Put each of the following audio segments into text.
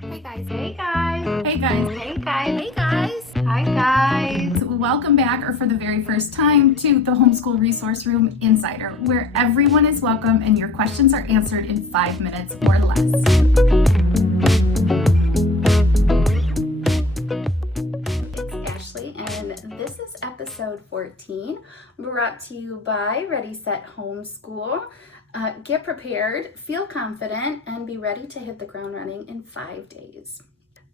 guys. Hey guys. Hey guys. Hey guys. Hey guys. Hey guys. Hi guys. Welcome back, or for the very first time, to the Homeschool Resource Room Insider, where everyone is welcome and your questions are answered in 5 minutes or less. It's Ashley, and this is episode 14, brought to you by Ready, Set, Homeschool. Get prepared, feel confident, and be ready to hit the ground running in 5 days.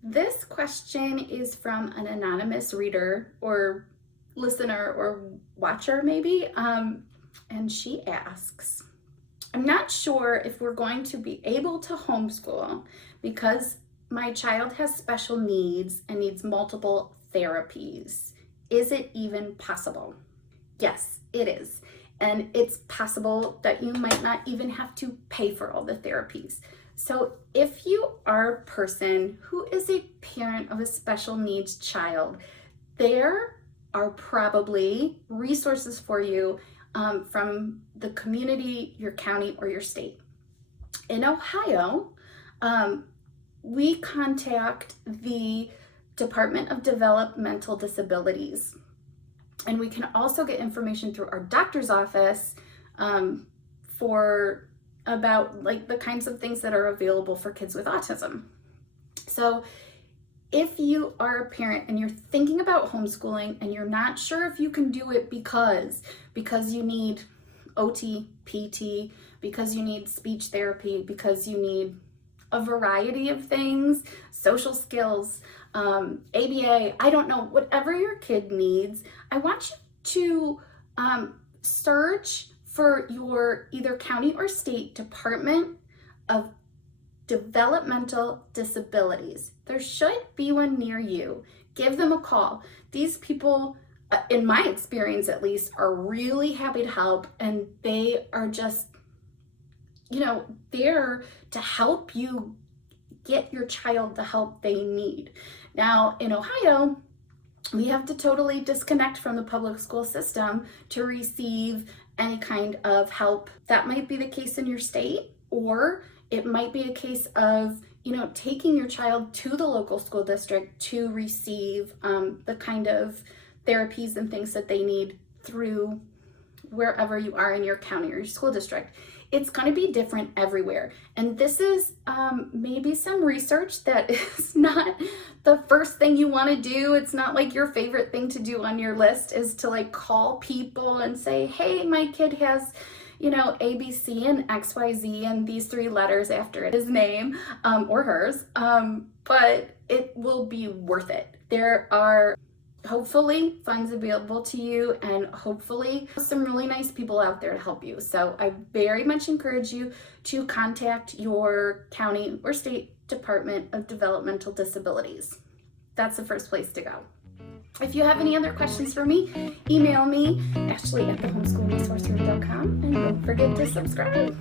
This question is from an anonymous reader or listener or watcher maybe, and she asks, I'm not sure if we're going to be able to homeschool because my child has special needs and needs multiple therapies. Is it even possible? Yes, it is. And it's possible that you might not even have to pay for all the therapies. So if you are a person who is a parent of a special needs child, there are probably resources for you from the community, your county, or your state. In Ohio, we contact the Department of Developmental Disabilities. And we can also get information through our doctor's office for about like the kinds of things that are available for kids with autism. So if you are a parent and you're thinking about homeschooling and you're not sure if you can do it because you need OT, PT, because you need speech therapy, because you need a variety of things, social skills, ABA, I don't know, whatever your kid needs, I want you to search for your either county or state Department of Developmental Disabilities. There should be one near you. Give them a call. These people, in my experience at least, are really happy to help, and they are just, there to help you get your child the help they need. Now, in Ohio, we have to totally disconnect from the public school system to receive any kind of help. That might be the case in your state, or it might be a case of, taking your child to the local school district to receive the kind of therapies and things that they need through wherever you are in your county or your school district. It's going to be different everywhere. And this is maybe some research that is not the first thing you want to do. It's not like your favorite thing to do on your list is to like call people and say, hey, my kid has, ABC and XYZ and these 3 letters after his name or hers. But it will be worth it. There are hopefully funds available to you, and hopefully some really nice people out there to help you. So I very much encourage you to contact your county or state Department of Developmental Disabilities. That's the first place to go. If you have any other questions for me, email me, Ashley@thehomeschoolresourceroom.com, and don't forget to subscribe.